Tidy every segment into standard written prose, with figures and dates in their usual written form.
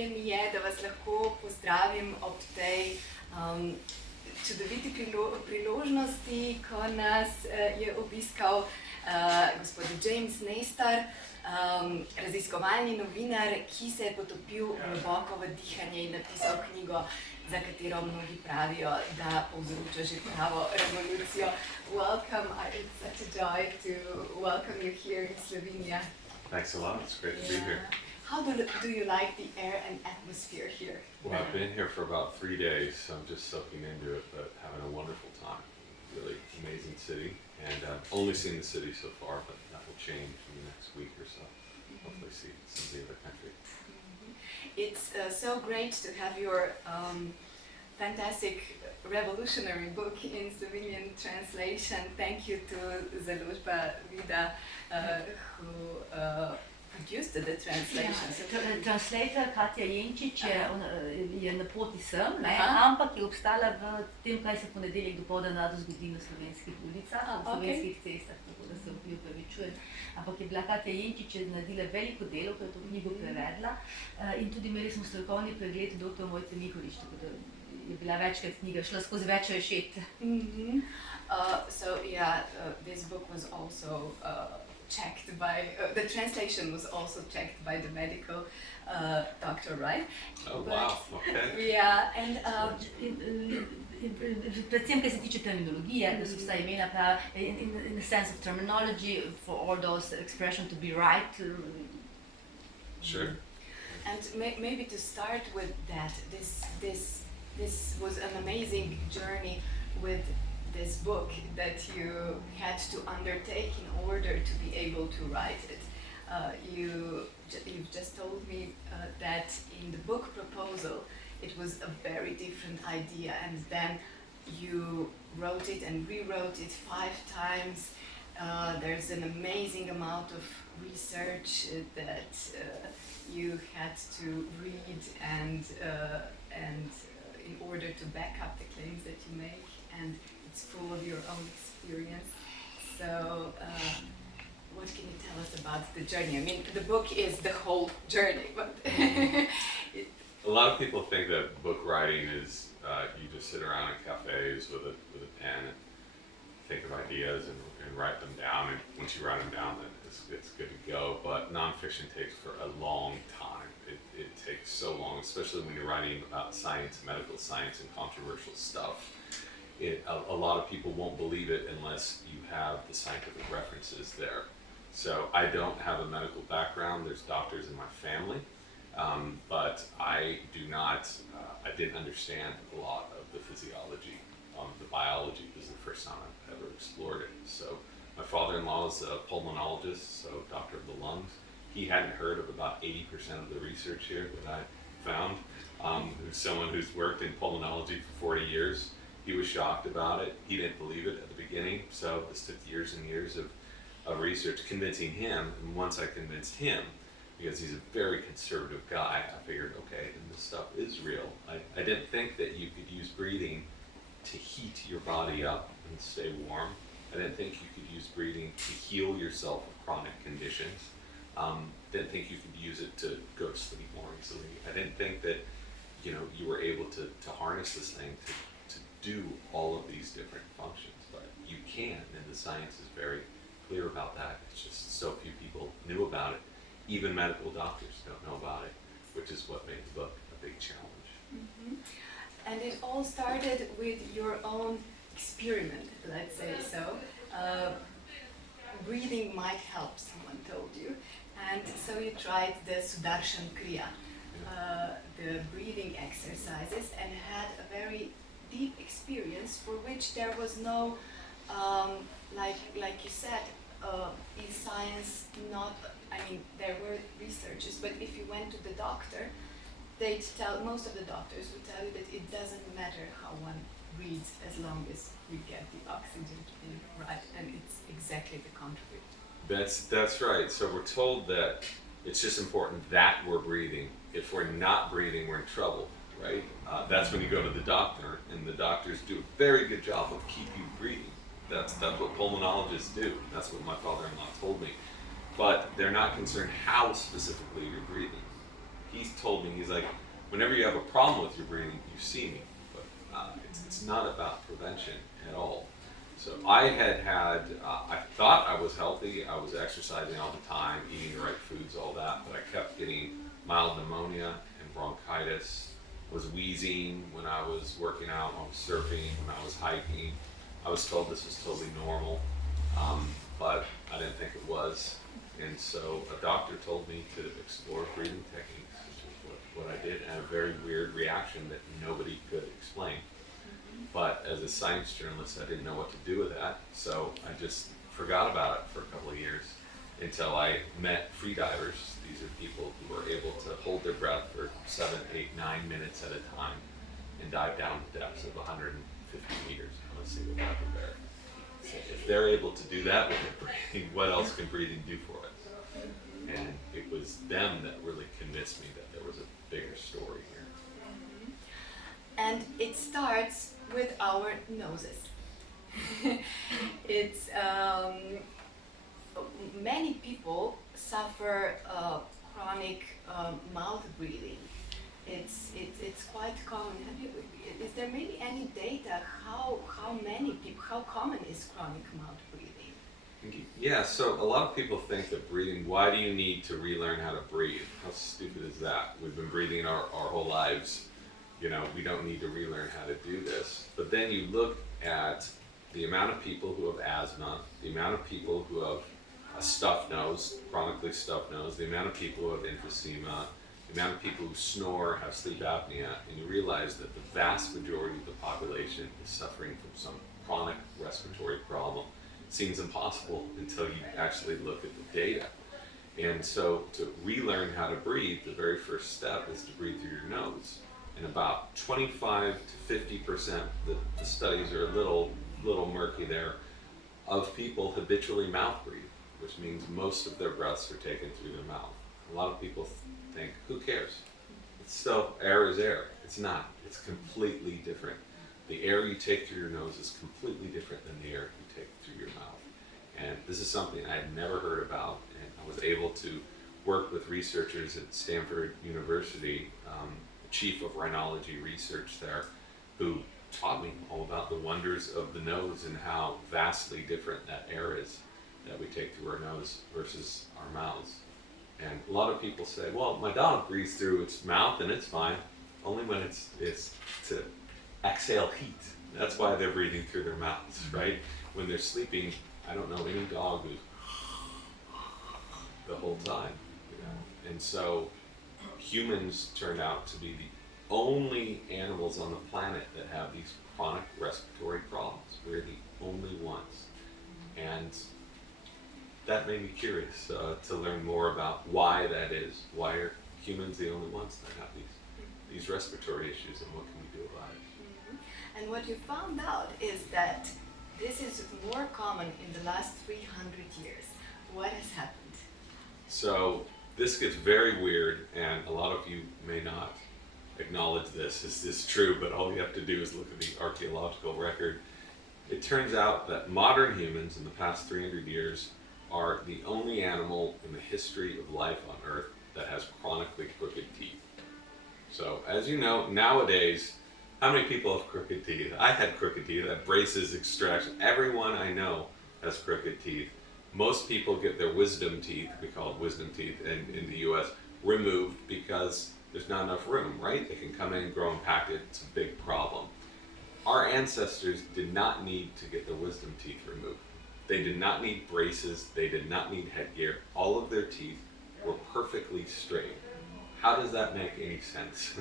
veselje mi je, da vas lahko pozdravim ob tej čudoviti priložnosti, ko nas je obiskal gospod James Nestor, raziskovalni novinar, ki se je potopil globoko v dihanje in napisal knjigo, za katero mnogi pravijo, da povzroča že pravo revolucijo. Welcome, it's such a joy to welcome you here in Slovenia. Thanks a lot, it's great to be here. How do you like the air and atmosphere here? Well, I've been here for about 3 days, so I'm just soaking into it, but having a wonderful time. Really amazing city, and I've only seen the city so far, but that will change in the next week or so. Hopefully see some of the other country. It's so great to have your fantastic revolutionary book in Slovenian translation. Thank you to Založba Vida who produced the translation. Ja, translator Katja Jenčič je na poti sem, ampak je obstala v tem, kaj se ponedeljek dopoldan rado zgodi na slovenskih ulicah, na slovenskih cestah, tako da se opravičujem. Ampak je bila Katja Jenčič naredila veliko delo, ko je to knjigo prevedla, in tudi imeli smo strokovni pregled dr. Mojce Miholič, tako da je bila večkrat knjiga, šla skozi več rešet. So yeah, this book was also checked by, the translation was also checked by the medical doctor, right? Oh, wow, okay. Yeah, and predvsem, kar se tiče terminologije, da so vsa imena prava, in the sense of terminology, for all those expressions to be right. Sure. And maybe to start with that, this was an amazing journey with this book that you had to undertake in order to be able to write it. You've just told me that in the book proposal it was a very different idea, and then you wrote it and rewrote it 5 times. There's an amazing amount of research that you had to read and in order to back up the claims that you make, and it's full of your own experience. So what can you tell us about the journey? I mean, the book is the whole journey, but a lot of people think that book writing is you just sit around in cafes with a pen and think of ideas and write them down, and once you write them down then it's good to go. But nonfiction takes for a long time. It takes so long, especially when you're writing about science, medical science, and controversial stuff. A lot of people won't believe it unless you have the scientific references there. So I don't have a medical background. There's doctors in my family, but I didn't understand a lot of the physiology. The biology was the first time I've ever explored it. So my father-in-law is a pulmonologist, so doctor of the lungs. He hadn't heard of about 80% of the research here that I found. Someone who's worked in pulmonology for 40 years. He was shocked about it. He didn't believe it at the beginning, so this took years and years of research convincing him. And once I convinced him, because he's a very conservative guy, I figured, okay, then this stuff is real. I didn't think that you could use breathing to heat your body up and stay warm. I didn't think you could use breathing to heal yourself of chronic conditions. Didn't think you could use it to go to sleep more easily. I didn't think that you were able to harness this thing to do all of these different functions, but you can, and the science is very clear about that. It's just so few people knew about it. Even medical doctors don't know about it, which is what made the book a big challenge. Mm-hmm. And it all started with your own experiment, let's say so. Breathing might help, someone told you. And so you tried the Sudarshan Kriya, the breathing exercises, and had a very deep experience for which there was no, like you said, in science, there were researchers, but if you went to the doctor, most of the doctors would tell you that it doesn't matter how one breathes as long as we get the oxygen in right, and it's exactly the contrary. That's right. So we're told that it's just important that we're breathing. If we're not breathing, we're in trouble, right? That's when you go to the doctor, and the doctors do a very good job of keep you breathing. That's what pulmonologists do. That's what my father-in-law told me. But they're not concerned how specifically you're breathing. he's told me, he's like, whenever you have a problem with your breathing, you see me. But it's not about prevention at all. So I I thought I was healthy. I was exercising all the time, eating the right foods, all that. But I kept getting mild pneumonia and bronchitis. Was wheezing when I was working out, when I was surfing, when I was hiking. I was told this was totally normal, but I didn't think it was. And so a doctor told me to explore breathing techniques, which is what I did, and a very weird reaction that nobody could explain. But as a science journalist, I didn't know what to do with that, so I just forgot about it for a couple of years until I met free divers. These are people who are able to hold their breath for 7, 8, 9 minutes at a time and dive down to depths of 150 meters. Let's see what happened there. So if they're able to do that with their breathing, what else can breathing do for us? And it was them that really convinced me that there was a bigger story here. And it starts with our noses. It's many people suffer chronic mouth breathing. It's quite common. Is there maybe any data how common is chronic mouth breathing? Yeah, so a lot of people think that breathing, why do you need to relearn how to breathe? How stupid is that? We've been breathing our whole lives. You know, we don't need to relearn how to do this. But then you look at the amount of people who have asthma, the amount of people who have a stuffed nose, chronically stuffed nose, the amount of people who have emphysema, the amount of people who snore, have sleep apnea, and you realize that the vast majority of the population is suffering from some chronic respiratory problem. It seems impossible until you actually look at the data. And so to relearn how to breathe, the very first step is to breathe through your nose. And about 25 to 50%, the studies are a little murky there, of people habitually mouth breathe, which means most of their breaths are taken through their mouth. A lot of people think, who cares? It's still, air is air. It's not. It's completely different. The air you take through your nose is completely different than the air you take through your mouth. And this is something I had never heard about, and I was able to work with researchers at Stanford University, chief of rhinology research there, who taught me all about the wonders of the nose and how vastly different that air is that we take through our nose versus our mouths. And a lot of people say, well, my dog breathes through its mouth and it's fine, only when it's to exhale heat. That's why they're breathing through their mouths, right? When they're sleeping, I don't know any dog who's the whole time, you know? And so humans turned out to be the only animals on the planet that have these chronic respiratory problems. We're the only ones. And that made me curious to learn more about why that is. Why are humans the only ones that have these respiratory issues, and what can we do about it? Mm-hmm. And what you found out is that this is more common in the last 300 years. What has happened? So this gets very weird, and a lot of you may not acknowledge this as this true, but all you have to do is look at the archaeological record. It turns out that modern humans in the past 300 years are the only animal in the history of life on Earth that has chronically crooked teeth. So as you know, nowadays, how many people have crooked teeth? I had crooked teeth, I had braces, extraction. Everyone I know has crooked teeth. Most people get their wisdom teeth, we call it wisdom teeth in the US, removed because there's not enough room, right? They can come in and grow impacted. It's a big problem. Our ancestors did not need to get their wisdom teeth removed. They did not need braces. They did not need headgear. All of their teeth were perfectly straight. How does that make any sense?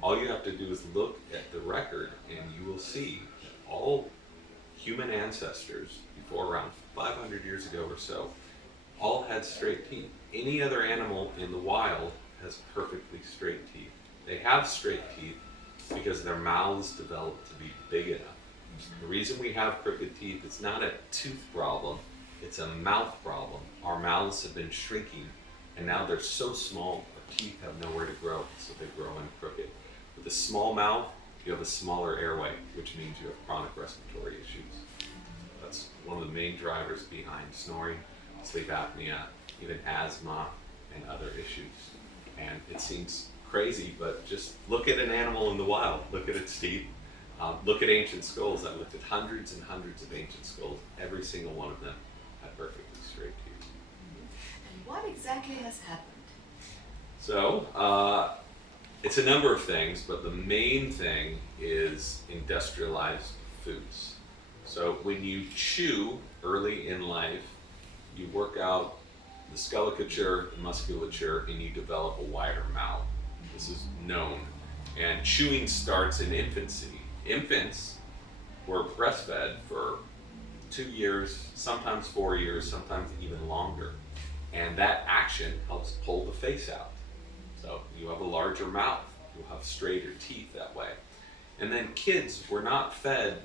All you have to do is look at the record and you will see that all human ancestors before around 500 years ago or so all had straight teeth. Any other animal in the wild has perfectly straight teeth. They have straight teeth because their mouths developed to be big enough. The reason we have crooked teeth, it's not a tooth problem, it's a mouth problem. Our mouths have been shrinking, and now they're so small, our teeth have nowhere to grow, so they grow in crooked. With a small mouth, you have a smaller airway, which means you have chronic respiratory issues. That's one of the main drivers behind snoring, sleep apnea, even asthma, and other issues. And it seems crazy, but just look at an animal in the wild. Look at its teeth. Look at ancient skulls. I looked at hundreds and hundreds of ancient skulls. Every single one of them had perfectly straight teeth. And what exactly has happened? So, it's a number of things, but the main thing is industrialized foods. So when you chew early in life, you work out the sculpture, the musculature, and you develop a wider mouth. This is known. And chewing starts in infancy. Infants were breastfed for 2 years, sometimes 4 years, sometimes even longer. And that action helps pull the face out. So you have a larger mouth, you'll have straighter teeth that way. And then kids were not fed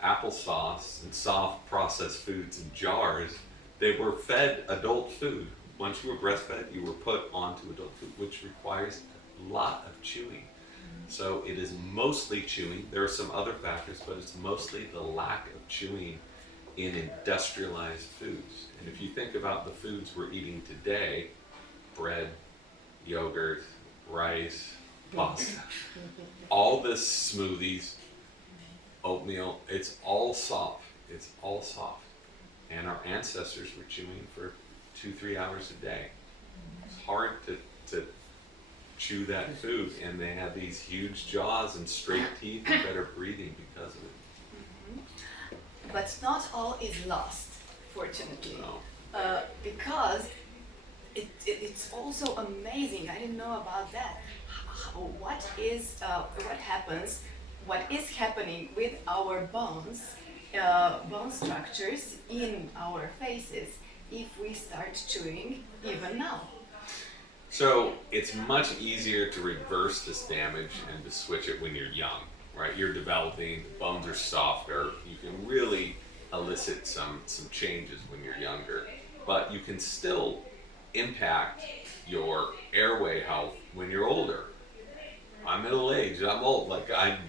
applesauce and soft processed foods in jars. They were fed adult food. Once you were breastfed, you were put onto adult food, which requires a lot of chewing. So it is mostly chewing. There are some other factors, but it's mostly the lack of chewing in industrialized foods. And if you think about the foods we're eating today, bread, yogurt, rice, pasta, all this smoothies, oatmeal, it's all soft. It's all soft. And our ancestors were chewing for 2-3 hours a day. It's hard to chew that food, and they have these huge jaws and straight teeth and better breathing because of it. But not all is lost, fortunately. No. Because it's also amazing. I didn't know about that. What is happening with our bones, bone structures in our faces if we start chewing even now? So it's much easier to reverse this damage and to switch it when you're young, right? You're developing, the bones are softer, you can really elicit some changes when you're younger, but you can still impact your airway health when you're older. I'm middle-aged, I'm old,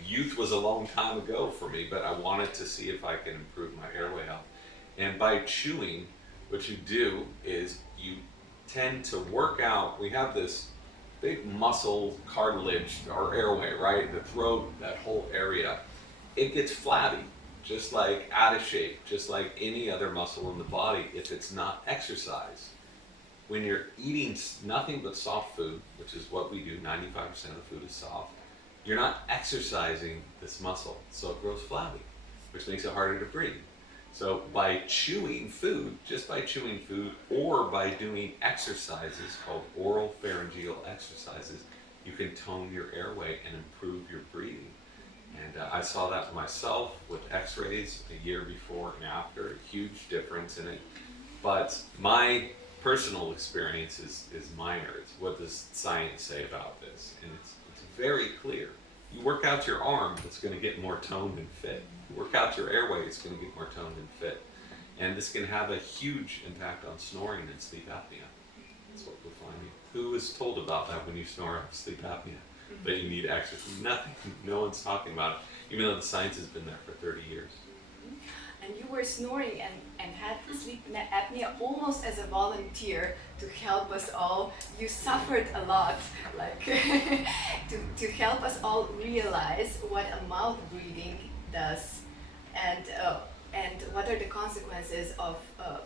youth was a long time ago for me, but I wanted to see if I can improve my airway health. And by chewing, what you do is you tend to work out, we have this big muscle cartilage, our airway, right? The throat, that whole area, it gets flabby, just like out of shape, just like any other muscle in the body if it's not exercised. When you're eating nothing but soft food, which is what we do, 95% of the food is soft, you're not exercising this muscle, so it grows flabby, which makes it harder to breathe. So by chewing food, just by chewing food, or by doing exercises called oral pharyngeal exercises, you can tone your airway and improve your breathing. And I saw that myself with x-rays a year before and after, huge difference in it. But my personal experience is minor. It's what does science say about this? And it's very clear. You work out your arm, it's going to get more toned and fit. You work out your airway, it's going to get more toned and fit. And this can have a huge impact on snoring and sleep apnea. That's what we're finding. Who is told about that when you snore of sleep apnea? That you need exercise? Nothing. No one's talking about it, even though the science has been there for 30 years. And you were snoring and had sleep apnea almost as a volunteer to help us all. You suffered a lot, to help us all realize what a mouth breathing does, and what are the consequences of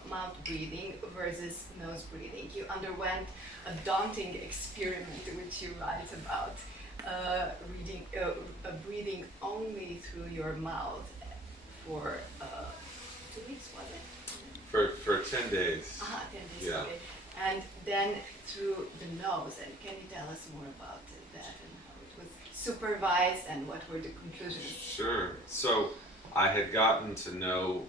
mouth breathing versus nose breathing. You underwent a daunting experiment, which you write about, breathing only through your mouth for 2 weeks, was it? For 10 days. 10 days, Yeah. okay. And then through the nose. And can you tell us more about that and how it was supervised and what were the conclusions? Sure. So I had gotten to know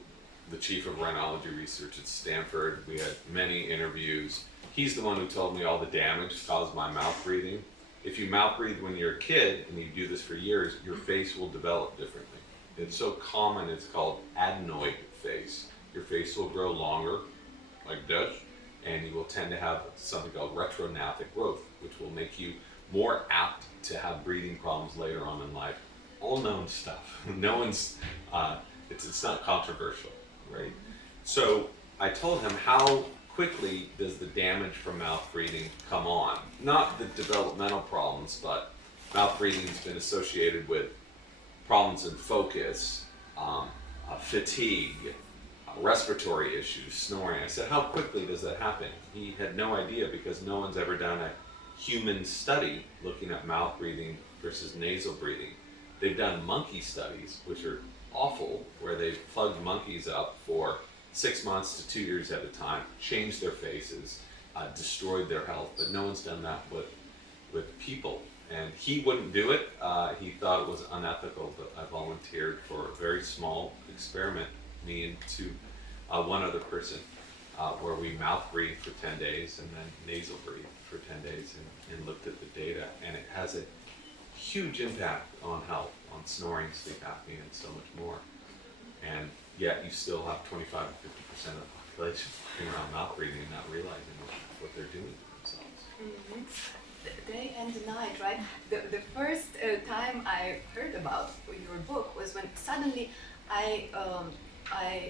the chief of rhinology research at Stanford. We had many interviews. He's the one who told me all the damage caused by mouth breathing. If you mouth breathe when you're a kid and you do this for years, your face will develop differently. It's so common, it's called adenoid face. Your face will grow longer, like this, and you will tend to have something called retrognathic growth, which will make you more apt to have breathing problems later on in life. All known stuff. No one's, it's not controversial, right? So I told him how quickly does the damage from mouth breathing come on? Not the developmental problems, but mouth breathing has been associated with problems in focus, fatigue, respiratory issues, snoring. I said, how quickly does that happen? He had no idea because no one's ever done a human study looking at mouth breathing versus nasal breathing. They've done monkey studies, which are awful, where they've plugged monkeys up for 6 months to 2 years at a time, changed their faces, destroyed their health, but no one's done that with people. And he wouldn't do it. He thought it was unethical, but I volunteered for a very small experiment, me and one other person, where we mouth breathed for 10 days and then nasal breathed for 10 days and looked at the data. And it has a huge impact on health, on snoring, sleep apnea, and so much more. And yet you still have 25 to 50% of the population walking around mouth breathing and not realizing what they're doing to themselves. Mm-hmm. Day and night, right? The first time I heard about your book was when suddenly I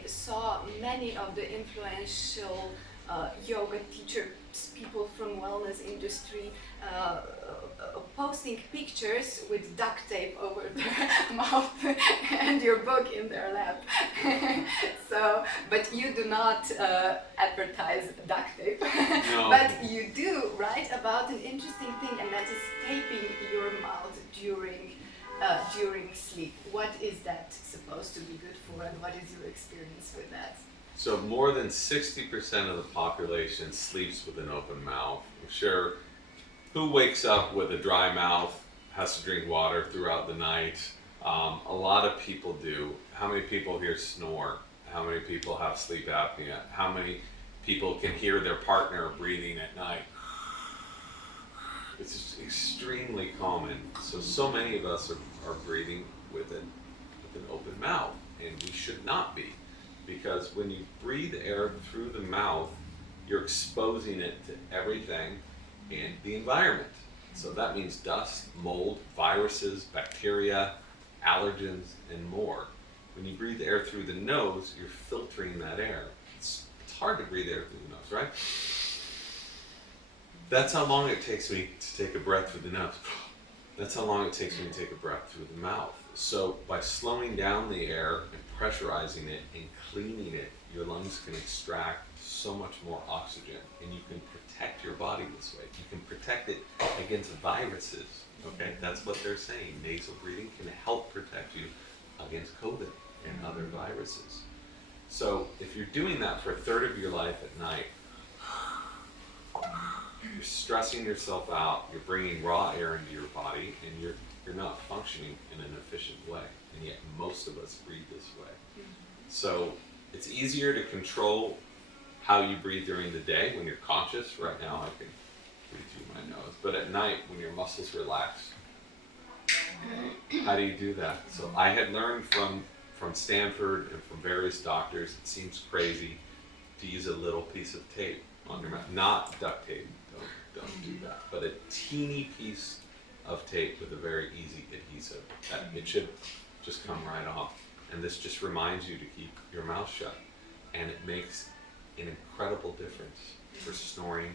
saw many of the influential yoga teachers, people from wellness industry, posting pictures with duct tape over their mouth and your book in their lap. So, but you do not advertise duct tape. No. But you do write about an interesting thing, and that is taping your mouth during sleep. What is that supposed to be good for, and what is your experience with that? So more than 60% of the population sleeps with an open mouth. I'm sure who wakes up with a dry mouth has to drink water throughout the night. A lot of people do. How many people here snore? How many people have sleep apnea? How many people can hear their partner breathing at night? It's just extremely common. So many of us are breathing with an open mouth, and we should not be. Because when you breathe air through the mouth, you're exposing it to everything in the environment. So that means dust, mold, viruses, bacteria, allergens, and more. When you breathe air through the nose, you're filtering that air. It's hard to breathe air through the nose, right? That's how long it takes me to take a breath through the nose. That's how long it takes me to take a breath through the mouth. So by slowing down the air and pressurizing it and cleaning it, your lungs can extract so much more oxygen, and you can protect your body this way. You can protect it against viruses, okay? That's what they're saying. Nasal breathing can help protect you against COVID and other viruses. So if you're doing that for a third of your life at night, you're stressing yourself out, you're bringing raw air into your body, and you're not functioning in an efficient way. And yet most of us breathe this way. So it's easier to control how you breathe during the day when you're conscious. Right now I can breathe through my nose. But at night when your muscles relax, how do you do that? So I had learned from Stanford and from various doctors, it seems crazy to use a little piece of tape on your mouth. Not duct tape, don't do that. But a teeny piece of tape with a very easy adhesive. It should just come right off. And this just reminds you to keep your mouth shut. And it makes an incredible difference for snoring,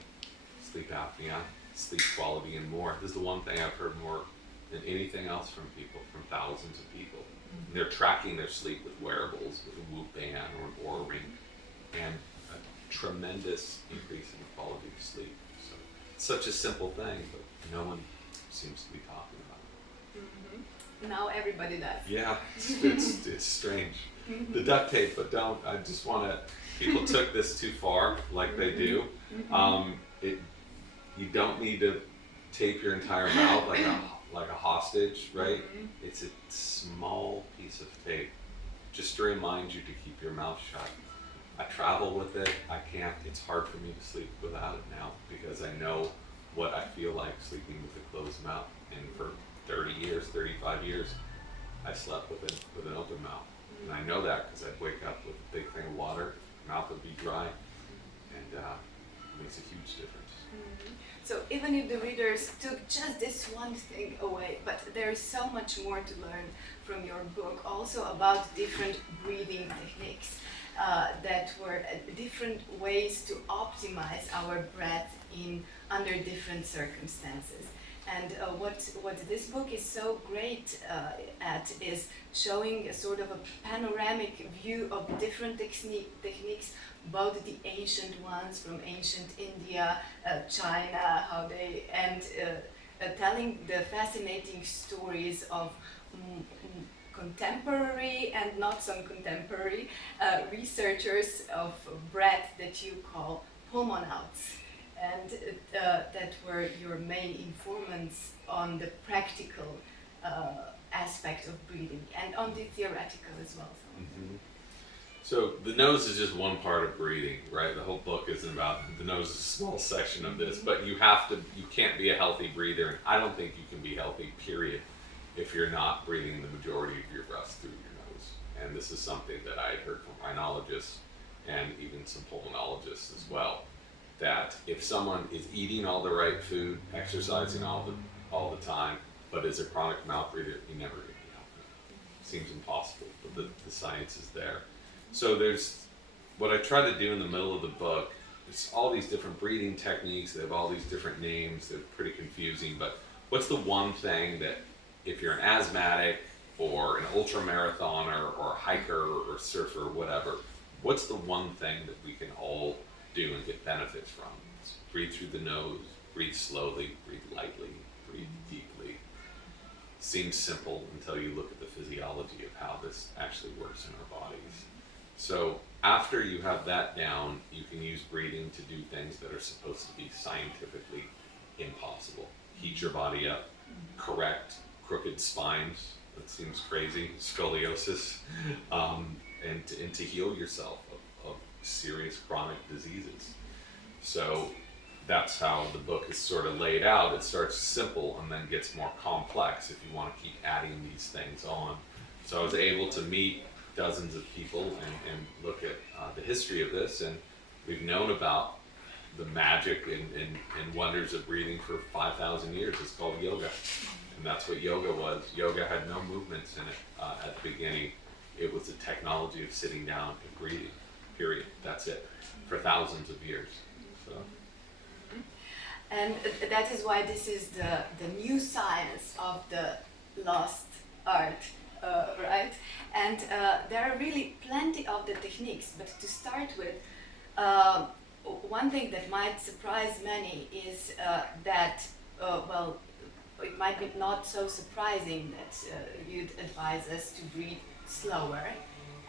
sleep apnea, sleep quality, and more. This is the one thing I've heard more than anything else from people, from thousands of people. And they're tracking their sleep with wearables, with a Whoop band or an Oura ring, and a tremendous increase in the quality of sleep. So it's such a simple thing, but no one seems to be talking about it. Mm-hmm. Now everybody does. Yeah, it's strange. The duct tape, but I just want to, people took this too far, like they do. You don't need to tape your entire mouth like a hostage, right? It's a small piece of tape, just to remind you to keep your mouth shut. I travel with it. I can't, it's hard for me to sleep without it now, because I know what I feel like sleeping with a closed mouth. And for 30 years, 35 years, I slept with an open mouth. And I know that because I'd wake up with a big thing of water, mouth would be dry, and it makes a huge difference. So even if the readers took just this one thing away, but there is so much more to learn from your book, also about different breathing techniques. that were different ways to optimize our breath under different circumstances. And what this book is so great at is showing a sort of a panoramic view of different techniques, both the ancient ones from ancient India, China, telling the fascinating stories of contemporary and not so contemporary researchers of breath that you call pulmonauts. And that were your main informants on the practical aspect of breathing and on the theoretical as well. Mm-hmm. So the nose is just one part of breathing, right? The whole book isn't about the nose is a small section of this, but you can't be a healthy breather, and I don't think you can be healthy, period, if you're not breathing the majority of your breath through your nose. And this is something that I had heard from rhinologists and even some pulmonologists as well, that if someone is eating all the right food, exercising all the time, but is a chronic mouth breather, you never get healthy. Seems impossible, but the science is there. So there's, what I try to do in the middle of the book, it's all these different breathing techniques, they have all these different names, they're pretty confusing, but what's the one thing that if you're an asthmatic or an ultra marathoner or a hiker or surfer or whatever, what's the one thing that we can all do and get benefits from? It's breathe through the nose, breathe slowly, breathe lightly, breathe deeply. Seems simple until you look at the physiology of how this actually works in our bodies. So after you have that down, you can use breathing to do things that are supposed to be scientifically impossible. Heat your body up, correct crooked spines, that seems crazy, scoliosis, and to heal yourself of serious chronic diseases. So that's how the book is sort of laid out. It starts simple and then gets more complex if you want to keep adding these things on. So I was able to meet dozens of people and look at the history of this, and we've known about the magic and wonders of breathing for 5,000 years. It's called yoga, and that's what yoga was. Yoga had no movements in it at the beginning. It was the technology of sitting down and breathing, period. That's it, for thousands of years. So. And that is why this is the new science of the lost art, right? And there are really plenty of the techniques, but to start with, one thing that might surprise many is that, well, it might be not so surprising that you'd advise us to breathe slower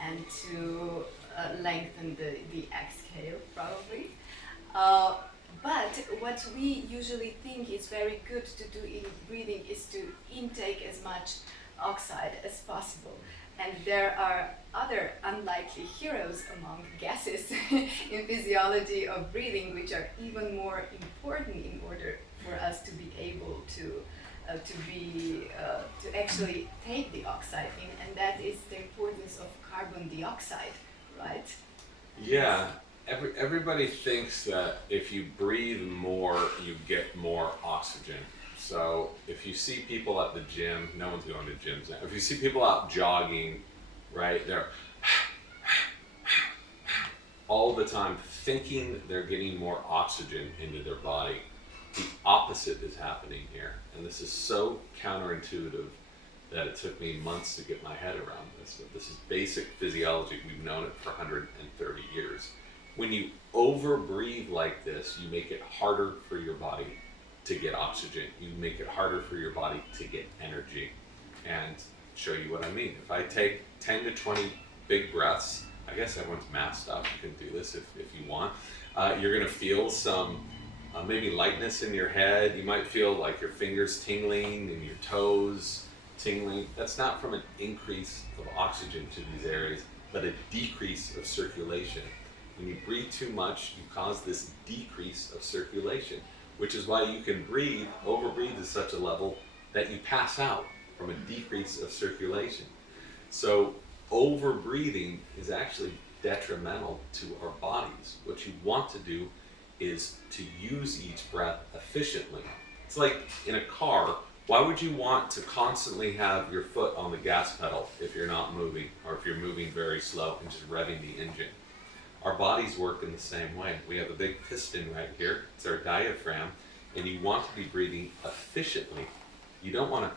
and to lengthen the exhale, probably. But what we usually think is very good to do in breathing is to intake as much oxide as possible. And there are other unlikely heroes among gases in physiology of breathing, which are even more important in order for us to be able to actually take the oxide in, and that is the importance of carbon dioxide, right? Yeah. Everybody thinks that if you breathe more, you get more oxygen. So if you see people at the gym, no one's going to gyms now. If you see people out jogging, right, they're all the time thinking they're getting more oxygen into their body. The opposite is happening here. And this is so counterintuitive that it took me months to get my head around this. But this is basic physiology. We've known it for 130 years. When you over-breathe like this, you make it harder for your body to get oxygen. You make it harder for your body to get energy. And show you what I mean. If I take 10 to 20 big breaths, I guess everyone's masked up. You can do this if you want. You're going to feel some maybe lightness in your head. You might feel like your fingers tingling and your toes tingling. That's not from an increase of oxygen to these areas, but a decrease of circulation. When you breathe too much, you cause this decrease of circulation, which is why you can breathe, overbreathe to such a level that you pass out from a decrease of circulation. So overbreathing is actually detrimental to our bodies. What you want to do is to use each breath efficiently. It's like in a car, why would you want to constantly have your foot on the gas pedal if you're not moving, or if you're moving very slow and just revving the engine? Our bodies work in the same way. We have a big piston right here. It's our diaphragm. And you want to be breathing efficiently. You don't want to...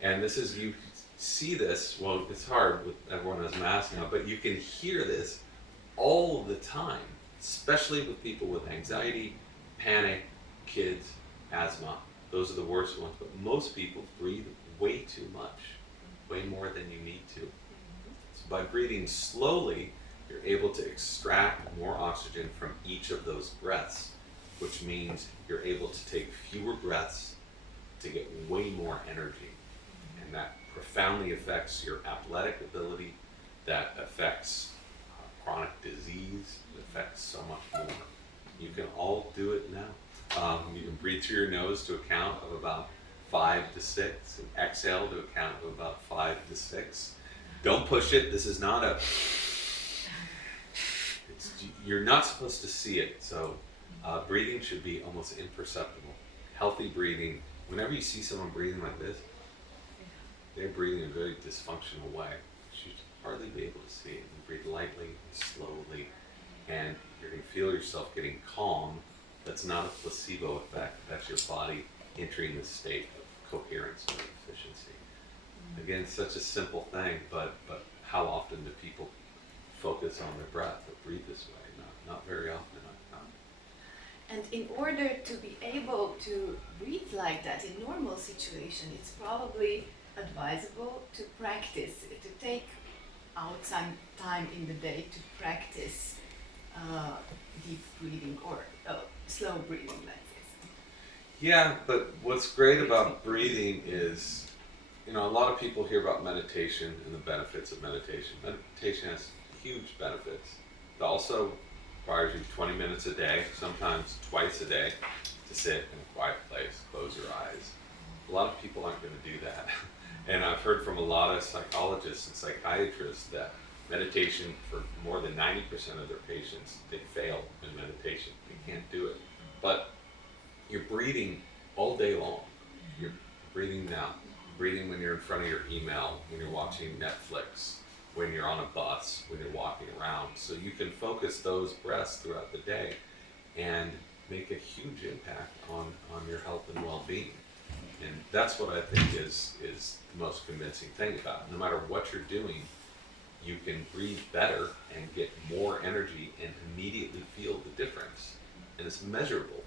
And this is, you see this, well, it's hard with everyone has masks now, but you can hear this all the time, especially with people with anxiety, panic, kids, asthma. Those are the worst ones, but most people breathe way too much, way more than you need to. So by breathing slowly, you're able to extract more oxygen from each of those breaths, which means you're able to take fewer breaths to get way more energy. And that profoundly affects your athletic ability, that affects chronic disease, it affects so much more. You can all do it now. You can breathe through your nose to a count of about 5 to 6, and exhale to a count of about 5 to 6. Don't push it. This is not a... you're not supposed to see it, so breathing should be almost imperceptible. Healthy breathing, whenever you see someone breathing like this, they're breathing in a very dysfunctional way. You should hardly be able to see it. You breathe lightly, slowly, and you're going to feel yourself getting calm. That's not a placebo effect. That's your body entering the state of coherence or efficiency. Again, such a simple thing, but how often do people focus on their breath or breathe this way? Not very often. And in order to be able to breathe like that in normal situation, it's probably advisable to practice, to take out some time in the day to practice deep breathing or slow breathing, let's say. Yeah, but what's great about breathing is, you know, a lot of people hear about meditation and the benefits of meditation. Meditation has huge benefits. It also requires you 20 minutes a day, sometimes twice a day, to sit in a quiet place, close your eyes. A lot of people aren't going to do that. And I've heard from a lot of psychologists and psychiatrists that meditation, for more than 90% of their patients, they fail in meditation. They can't do it. But you're breathing all day long. You're breathing now. Breathing when you're in front of your email, when you're watching Netflix, when you're on a bus, when you're walking around. So you can focus those breaths throughout the day and make a huge impact on your health and well-being. And that's what I think is the most convincing thing about it. No matter what you're doing, you can breathe better and get more energy and immediately feel the difference. And it's measurable.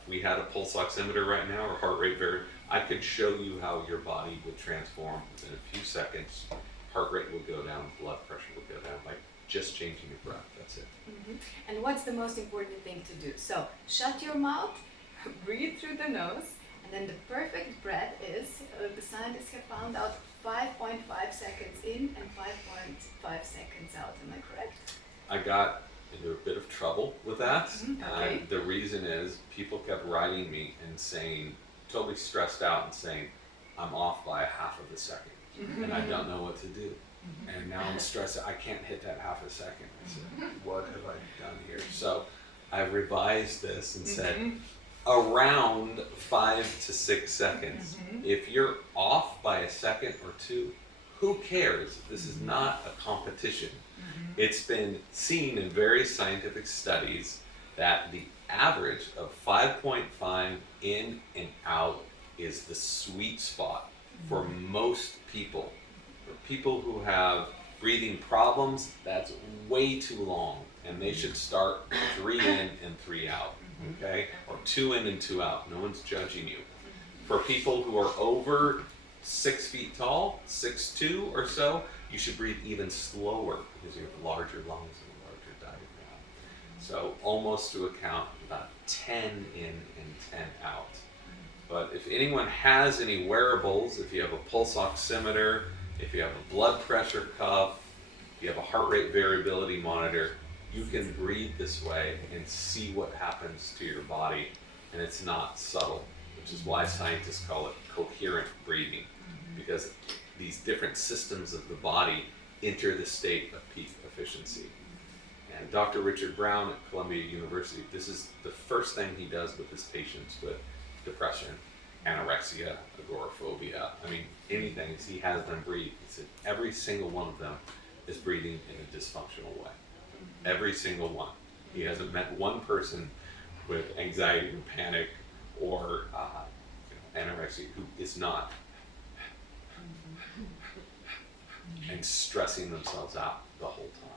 If we had a pulse oximeter right now or heart rate variable, I could show you how your body would transform within a few seconds. Heart rate will go down, blood pressure will go down by just changing your breath. That's it. Mm-hmm. And what's the most important thing to do? So shut your mouth, breathe through the nose, and then the perfect breath is, the scientists have found out, 5.5 seconds in and 5.5 seconds out. Am I correct? I got into a bit of trouble with that. Okay. The reason is people kept writing me and saying, totally stressed out and saying, I'm off by a half of a second. And I don't know what to do. And now I'm stressed. I can't hit that half a second. I said, what have I done here? So I revised this and said, around 5 to 6 seconds. If you're off by a second or two, who cares? This is not a competition. It's been seen in various scientific studies that the average of 5.5 in and out is the sweet spot for most people. For people who have breathing problems, that's way too long, and they should start 3 in and 3 out, okay? Or 2 in and 2 out. No one's judging you. For people who are over 6 feet tall, 6'2" or so, you should breathe even slower because you have larger lungs and a larger diaphragm. So almost to a count about 10 in and 10 out. But if anyone has any wearables, if you have a pulse oximeter, if you have a blood pressure cuff, if you have a heart rate variability monitor, you can breathe this way and see what happens to your body, and it's not subtle, which is why scientists call it coherent breathing, because these different systems of the body enter the state of peak efficiency. And Dr. Richard Brown at Columbia University, this is the first thing he does with his patients with depression, anorexia, agoraphobia, I mean, anything, he has them breathe. He said every single one of them is breathing in a dysfunctional way. Every single one. He hasn't met one person with anxiety or panic or anorexia who is not and stressing themselves out the whole time.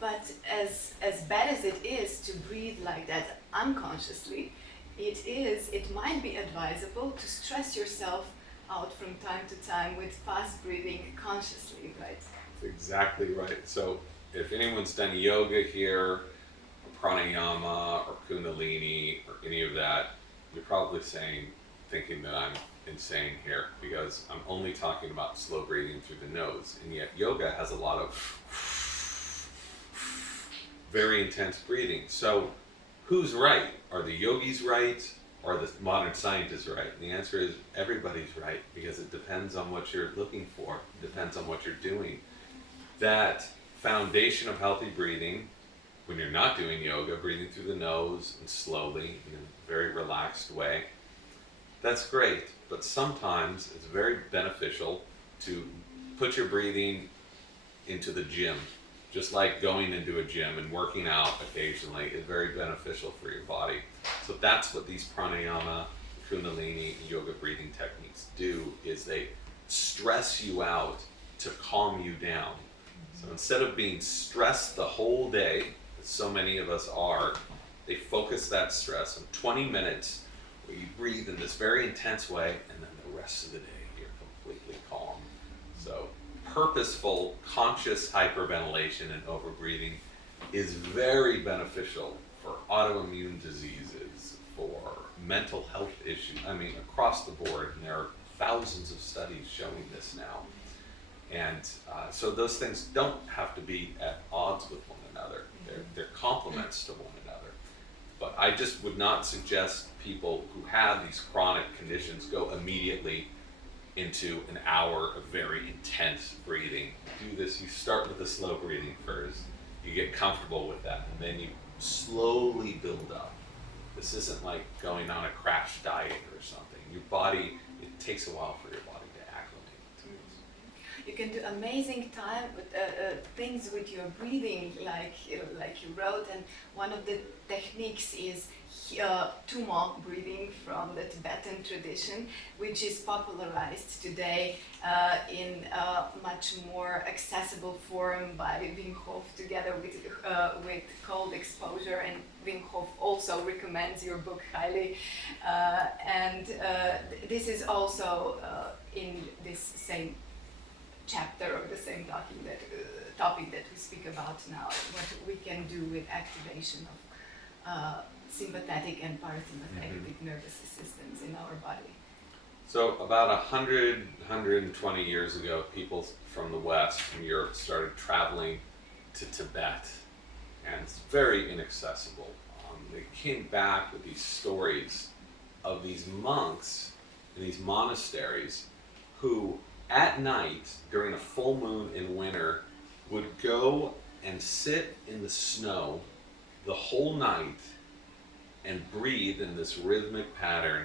But as bad as it is to breathe like that unconsciously, it might be advisable to stress yourself out from time to time with fast breathing consciously, right? That's exactly right. So if anyone's done yoga here, or pranayama, or kundalini, or any of that, you're probably thinking that I'm insane here, because I'm only talking about slow breathing through the nose, and yet yoga has a lot of very intense breathing. So who's right? Are the yogis right? Or are the modern scientists right? And the answer is everybody's right, because it depends on what you're looking for. It depends on what you're doing. That foundation of healthy breathing, when you're not doing yoga, breathing through the nose and slowly in a very relaxed way, that's great. But sometimes it's very beneficial to put your breathing into the gym. Just like going into a gym and working out occasionally is very beneficial for your body. So that's what these pranayama, kundalini, yoga breathing techniques do, is they stress you out to calm you down. So instead of being stressed the whole day, as so many of us are, they focus that stress on 20 minutes where you breathe in this very intense way, and then the rest of the day you're completely calm. So purposeful, conscious hyperventilation and overbreathing is very beneficial for autoimmune diseases, for mental health issues, across the board, and there are thousands of studies showing this now. And so those things don't have to be at odds with one another. They're complements to one another. But I just would not suggest people who have these chronic conditions go immediately into an hour of very intense breathing. Do this, you start with the slow breathing first, you get comfortable with that, and then you slowly build up. This isn't like going on a crash diet or something. Your body, it takes a while for your body to acclimate to this. You can do amazing things with your breathing, like you wrote, and one of the techniques is Tumo breathing from the Tibetan tradition, which is popularized today in a much more accessible form by Wim Hof, together with cold exposure. And Wim Hof also recommends your book highly. This is also in this same chapter or the same topic that we speak about now, what we can do with activation of sympathetic and parasympathetic nervous systems in our body. So about 120 years ago, people from the West, from Europe, started traveling to Tibet, and it's very inaccessible. They came back with these stories of these monks in these monasteries who, at night, during a full moon in winter, would go and sit in the snow the whole night and breathe in this rhythmic pattern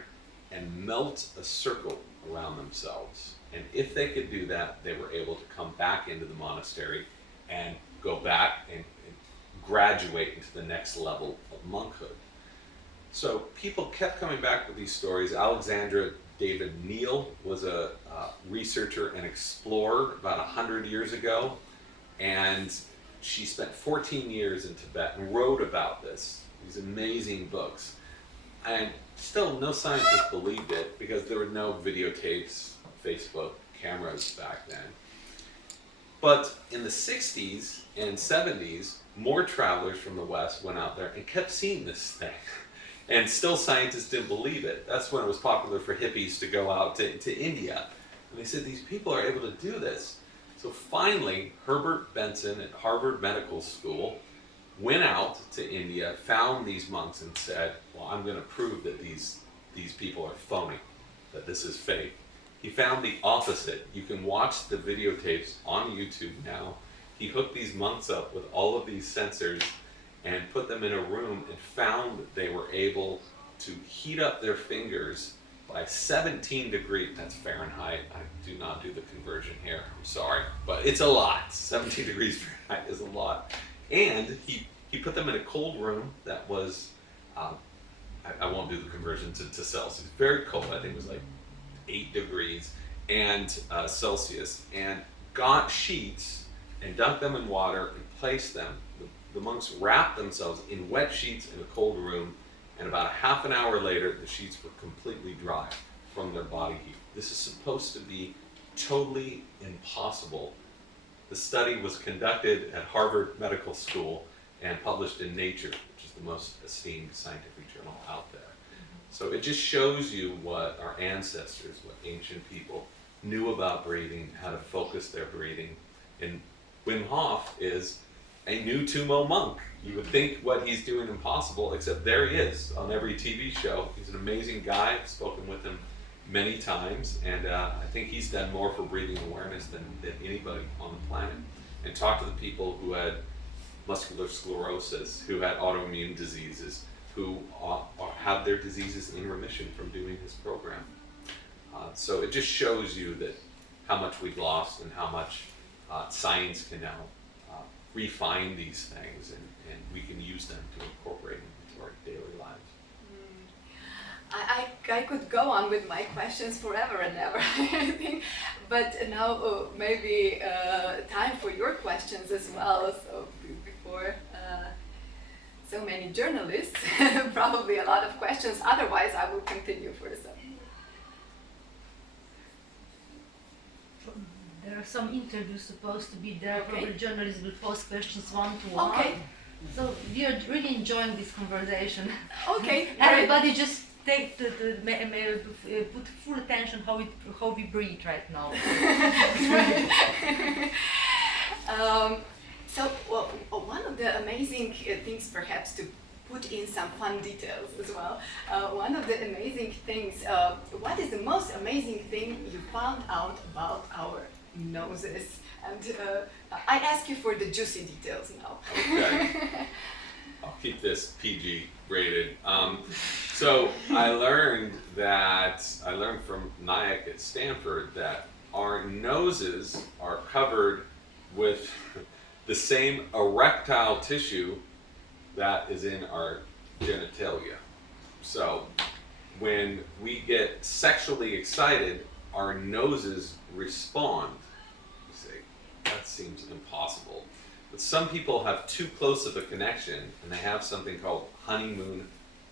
and melt a circle around themselves. And if they could do that, they were able to come back into the monastery and go back and graduate into the next level of monkhood. So people kept coming back with these stories. Alexandra David Neal was a researcher and explorer about 100 years ago, and she spent 14 years in Tibet and wrote about these amazing books. And still no scientist believed it, because there were no videotapes, Facebook cameras back then. But in the 60s and 70s, more travelers from the West went out there and kept seeing this thing. And still scientists didn't believe it. That's when it was popular for hippies to go out to India. And they said, these people are able to do this. So finally, Herbert Benson at Harvard Medical School went out to India, found these monks, and said, well, I'm going to prove that these people are phony, that this is fake. He found the opposite. You can watch the videotapes on YouTube now. He hooked these monks up with all of these sensors and put them in a room, and found that they were able to heat up their fingers by 17 degrees. That's Fahrenheit. I do not do the conversion here. I'm sorry, but it's a lot. 17 degrees Fahrenheit is a lot. And he put them in a cold room that was, I won't do the conversion to Celsius, very cold. I think it was like 8 degrees and Celsius, and got sheets and dunked them in water and placed them. The monks wrapped themselves in wet sheets in a cold room, and about a half an hour later, the sheets were completely dry from their body heat. This is supposed to be totally impossible. The study was conducted at Harvard Medical School and published in Nature, which is the most esteemed scientific journal out there. So it just shows you what our ancestors, what ancient people knew about breathing, how to focus their breathing. And Wim Hof is a new Tumo monk. You would think what he's doing impossible, except there he is on every TV show. He's an amazing guy. I've spoken with him many times, and I think he's done more for breathing awareness than anybody on the planet. And talked to the people who had muscular sclerosis, who had autoimmune diseases, who have their diseases in remission from doing his program. So it just shows you that how much we've lost and how much science can now refine these things, and we can use them to incorporate them into our daily lives. I could go on with my questions forever and ever, I think, but now maybe time for your questions as well. So before so many journalists, probably a lot of questions. Otherwise, I will continue for some. There are some interviews supposed to be there. Okay. Probably journalists will post questions one-to-one. Okay. So we are really enjoying this conversation. Okay. Everybody just take put full attention how we breathe right now. So one of the amazing things, perhaps to put in some fun details as well, one of the amazing things, what is the most amazing thing you found out about our noses? And I ask you for the juicy details now. Okay. I'll keep this PG rated. So I learned from Nyack at Stanford that our noses are covered with the same erectile tissue that is in our genitalia. So when we get sexually excited, our noses respond. You say, that seems impossible. But some people have too close of a connection, and they have something called honeymoon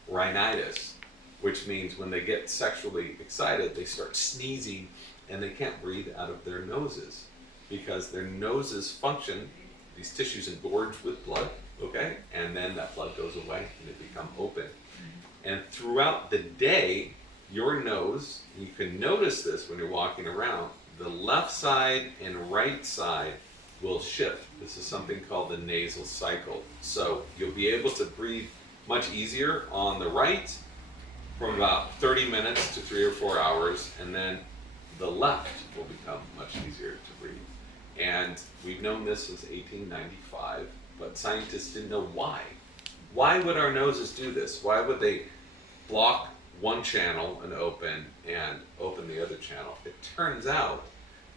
rhinitis, which means when they get sexually excited, they start sneezing and they can't breathe out of their noses because their noses function, these tissues engorge with blood, okay? And then that blood goes away and it becomes open. And throughout the day, your nose, you can notice this when you're walking around, the left side and right side will shift. This is something called the nasal cycle. So you'll be able to breathe much easier on the right from about 30 minutes to 3 or 4 hours, and then the left will become much easier to breathe. And we've known this since 1895, but scientists didn't know why. Why would our noses do this? Why would they block one channel and open the other channel? It turns out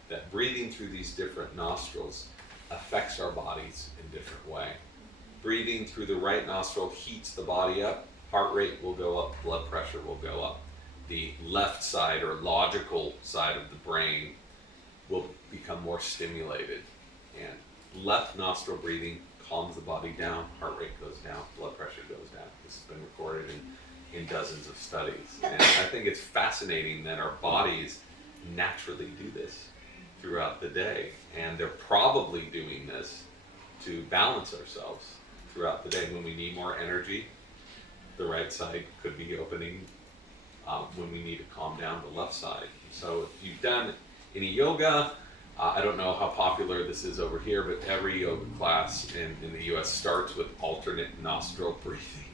that breathing through these different nostrils affects our bodies in a different way. Breathing through the right nostril heats the body up, heart rate will go up, blood pressure will go up. The left side or logical side of the brain will become more stimulated. And left nostril breathing calms the body down, heart rate goes down, blood pressure goes down. This has been recorded in dozens of studies. And I think it's fascinating that our bodies naturally do this throughout the day. And they're probably doing this to balance ourselves throughout the day. When we need more energy, the right side could be opening. When we need to calm down, the left side. So if you've done any yoga, I don't know how popular this is over here, but every yoga class in the US starts with alternate nostril breathing.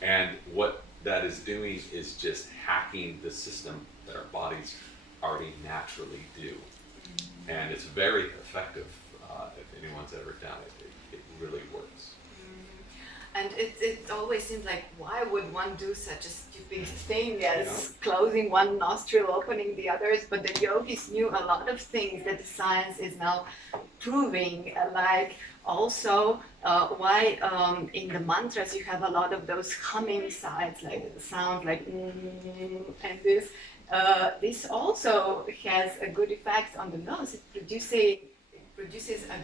And what that is doing is just hacking the system that our bodies already naturally do. And it's very effective if anyone's ever done it. It really works. And it always seems like, why would one do such a stupid thing as closing one nostril, opening the others? But the yogis knew a lot of things that the science is now proving, like also why in the mantras you have a lot of those humming sides, like the sound like and this. This also has a good effect on the nose. It produces a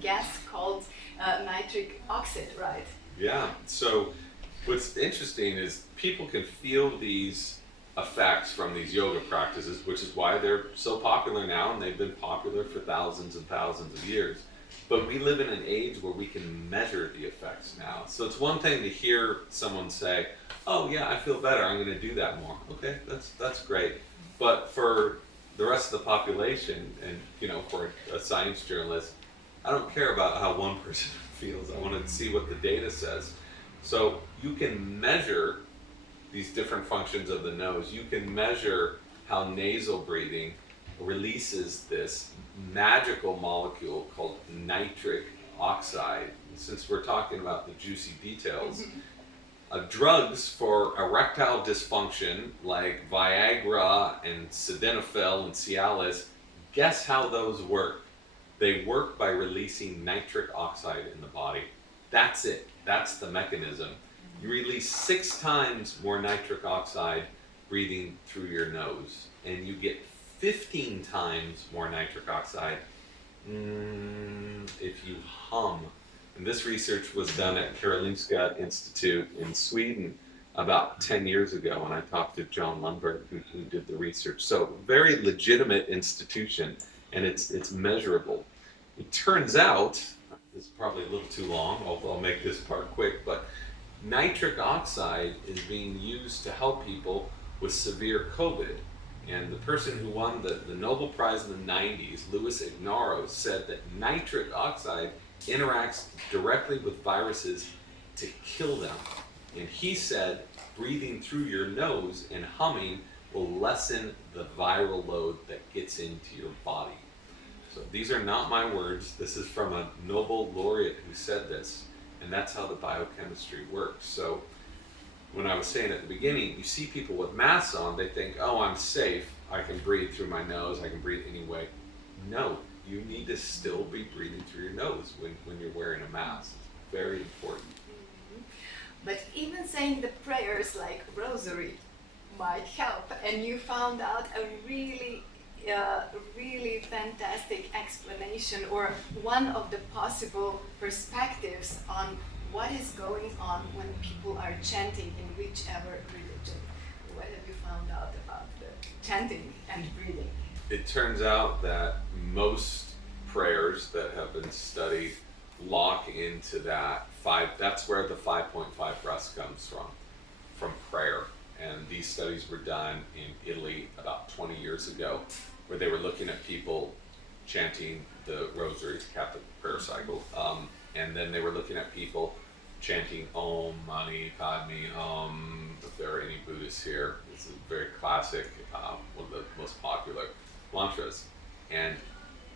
gas called nitric oxide, right? Yeah, so what's interesting is people can feel these effects from these yoga practices, which is why they're so popular now, and they've been popular for thousands and thousands of years. But we live in an age where we can measure the effects now. So it's one thing to hear someone say, oh yeah, I feel better, I'm going to do that more. Okay, that's great. But for the rest of the population, and for a science journalist, I don't care about how one person feels. I want to see what the data says. So you can measure these different functions of the nose. You can measure how nasal breathing releases this magical molecule called nitric oxide. And since we're talking about the juicy details, drugs for erectile dysfunction like Viagra and Sildenafil and Cialis, guess how those work? They work by releasing nitric oxide in the body. That's it. That's the mechanism. You release 6 times more nitric oxide breathing through your nose, and you get 15 times more nitric oxide if you hum. And this research was done at Karolinska Institute in Sweden about 10 years ago, and I talked to John Lundberg, who did the research. So very legitimate institution, and it's measurable. It turns out, this is probably a little too long, I'll make this part quick, but nitric oxide is being used to help people with severe COVID. And the person who won the Nobel Prize in the 90s, Luis Ignarro, said that nitric oxide interacts directly with viruses to kill them. And he said breathing through your nose and humming will lessen the viral load that gets into your body. So these are not my words. This is from a Nobel laureate who said this, and that's how the biochemistry works. So when I was saying at the beginning, you see people with masks on, they think, oh, I'm safe. I can breathe through my nose. I can breathe anyway. No, you need to still be breathing through your nose when you're wearing a mask. It's very important. But even saying the prayers like rosary might help, and you found out a really fantastic explanation, or one of the possible perspectives on what is going on when people are chanting in whichever religion. What have you found out about the chanting and breathing? It turns out that most prayers that have been studied lock into that that's where the 5.5 breaths comes from prayer. And these studies were done in Italy about 20 years ago, where they were looking at people chanting the rosary, Catholic prayer cycle, and then they were looking at people chanting Om Mani Padme Hum. If there are any Buddhists here, this is very classic, one of the most popular mantras. And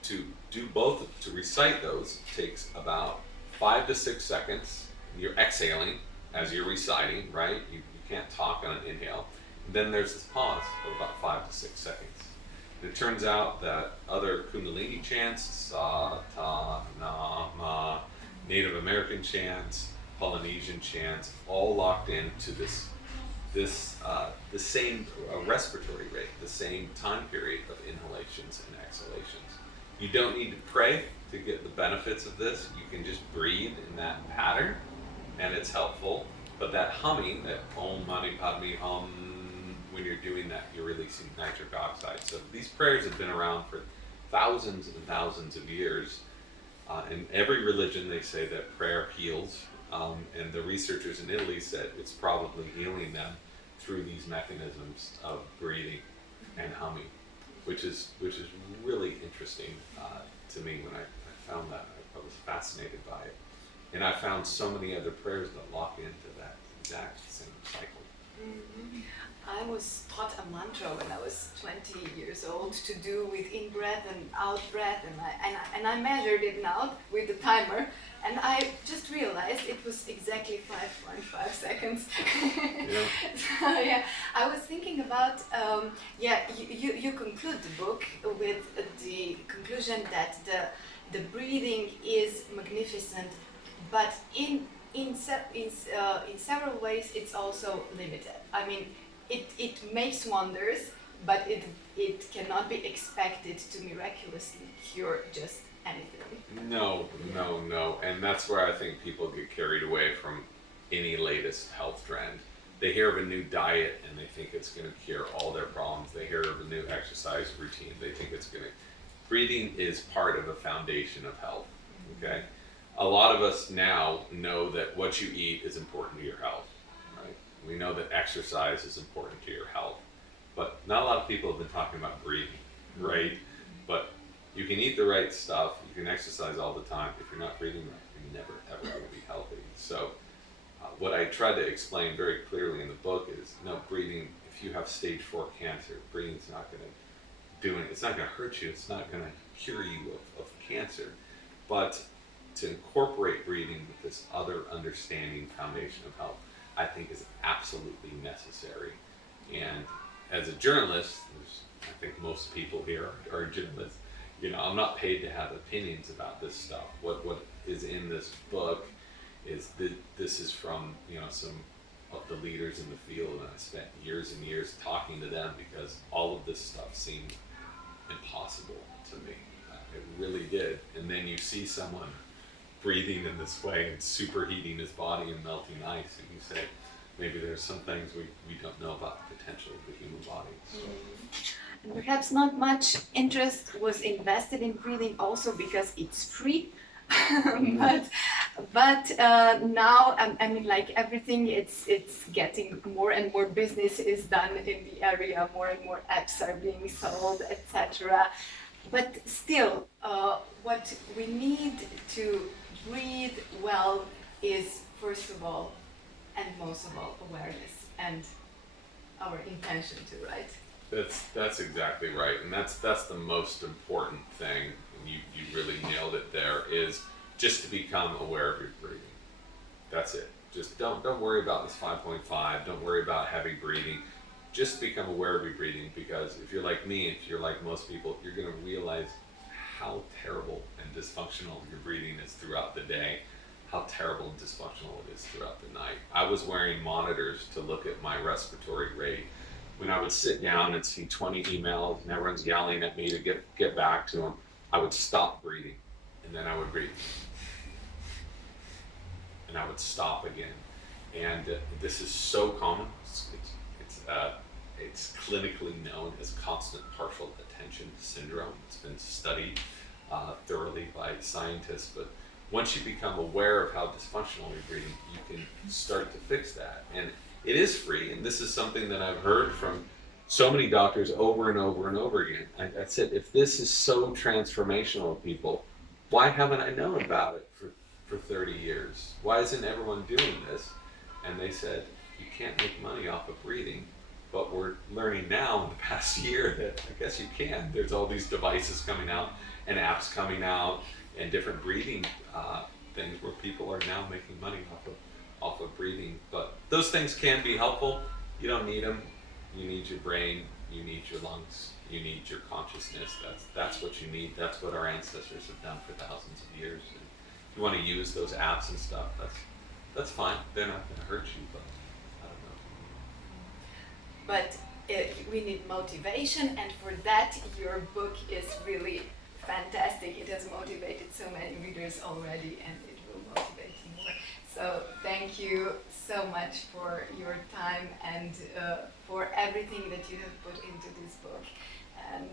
to do both, to recite those, takes about 5 to 6 seconds. You're exhaling as you're reciting, right? You can't talk on an inhale. And then there's this pause of about 5 to 6 seconds. And it turns out that other Kundalini chants, Sa, Ta, Na, Ma, Native American chants, Polynesian chants, all locked into the same respiratory rate, the same time period of inhalations and exhalations. You don't need to pray to get the benefits of this. You can just breathe in that pattern, and it's helpful. But that humming, that Om Mani Padme Hum, when you're doing that, you're releasing nitric oxide. So these prayers have been around for thousands and thousands of years. In every religion, they say that prayer heals. And the researchers in Italy said it's probably healing them through these mechanisms of breathing and humming, which is really interesting to me. When I found that, I was fascinated by it. And I found so many other prayers that lock into that exact same cycle. Mm-hmm. I was taught a mantra when I was 20 years old to do with in-breath and out-breath, and I measured it now with the timer, and I just realized it was exactly 5.5 seconds. Yeah. So, yeah, I was thinking about, you conclude the book with the conclusion that the breathing is magnificent, but in several ways it's also limited. I mean, it makes wonders, but it cannot be expected to miraculously cure just anything. No, and that's where I think people get carried away from any latest health trend. They hear of a new diet and they think it's going to cure all their problems. They hear of a new exercise routine. They think it's going to... Breathing is part of a foundation of health, okay? A lot of us now know that what you eat is important to your health, right? We know that exercise is important to your health, but not a lot of people have been talking about breathing, right? But you can eat the right stuff, you can exercise all the time. If you're not breathing right, you're never, ever going to be healthy. So what I try to explain very clearly in the book is, no, breathing, if you have stage 4 cancer, breathing's not going to do it. It's not going to hurt you. It's not going to cure you of cancer. But to incorporate breathing with this other understanding foundation of health, I think is absolutely necessary. And as a journalist, I think most people here are journalists, you know, I'm not paid to have opinions about this stuff. What is in this book is this is from, you know, some of the leaders in the field, and I spent years and years talking to them because all of this stuff seemed impossible to me. It really did. And then you see someone breathing in this way and superheating his body and melting ice, and you say, maybe there's some things we don't know about the potential of the human body. So. And perhaps not much interest was invested in breathing also because it's free. but now, I mean, like everything, it's getting more and more business is done in the area, more and more apps are being sold, etc. But still, what we need to breathe well is, first of all, and most of all, awareness and our intention to, right? That's exactly right, and that's the most important thing. And you really nailed it there. Is just to become aware of your breathing. That's it. Just don't worry about this 5.5. Don't worry about heavy breathing. Just become aware of your breathing, because if you're like me, if you're like most people, you're going to realize how terrible and dysfunctional your breathing is throughout the day. How terrible and dysfunctional it is throughout the night. I was wearing monitors to look at my respiratory rate. When I would sit down and see 20 emails and everyone's yelling at me to get back to them, I would stop breathing, and then I would breathe, and I would stop again. And this is so common. It's clinically known as constant partial attention syndrome. It's been studied thoroughly by scientists, but once you become aware of how dysfunctional you're breathing, you can start to fix that. And it is free, and this is something that I've heard from so many doctors over and over and over again. I said, if this is so transformational to people, why haven't I known about it for 30 years? Why isn't everyone doing this? And they said, you can't make money off of breathing, but we're learning now in the past year that I guess you can. There's all these devices coming out and apps coming out and different breathing things where people are now making money off of breathing. But those things can be helpful. You don't need them. You need your brain, you need your lungs, you need your consciousness. That's what you need. That's what our ancestors have done for thousands of years. And if you want to use those apps and stuff, that's fine. They're not going to hurt you, but I don't know. But we need motivation, and for that your book is really fantastic. It has motivated so many readers already, and it will motivate more. So thank you so much for your time and for everything that you have put into this book, and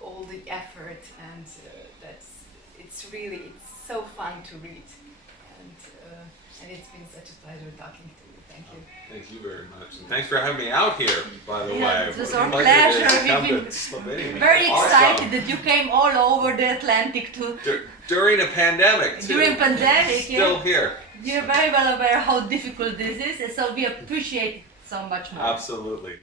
all the effort, and it's so fun to read, and it's been such a pleasure talking to you. Thank you. Thank you very much, and thanks for having me out here, by the way. It was our pleasure. We've been very excited that you came all over the Atlantic to during a pandemic too. During pandemic, Still here. You're very well aware how difficult this is, and so we appreciate it so much more. Absolutely.